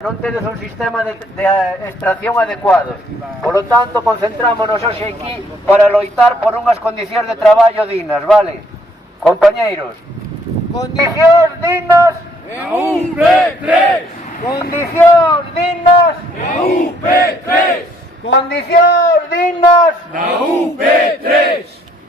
Non tedes un sistema de extracción adecuado. Polo tanto, concentrámonos hoxe aquí para loitar por unhas condicións de traballo dignas, vale? Compañeiros, condicións dignas na UP3. Condicións dignas na UP3. Condicións dignas na UP3.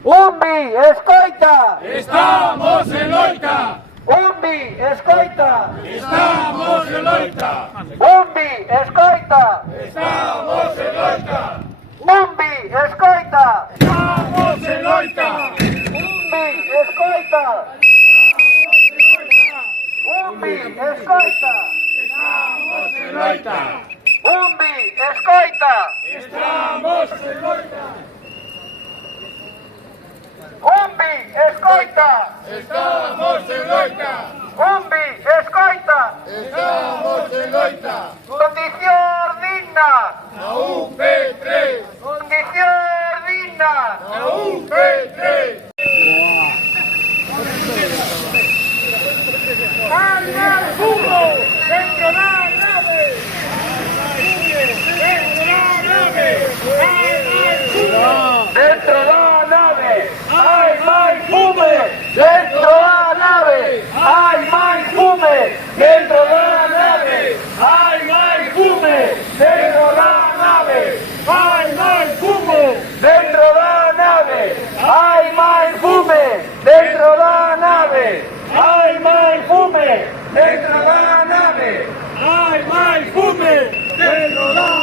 UMBI, escoita! Estamos en loita. UMBI, escoita! Estamos en loita. UMBI, escoita! Estamos en loita. UMBI, escoita! Estamos en loita. UMBI, escoita! UMBI, escoita! Estamos en loita. UMBI, escoita! Estamos en loita. UMBI, escoita! Estamos en loita. UMBI, escoita! Estamos en loita. Condicións dignas! Na UP3. Condicións dignas! Na UP3. ¡Al burro! ¡Dentro de la nave! ¡Dentro de la nave! Dentro da nave hai máis fume! Dentro da nave hai máis fume! Dentro da nave hai máis fume! Dentro da nave hai máis fume! Dentro da nave hai máis fume! Dentro da nave hai máis fume! Dentro da nave hai máis fume! Dentro da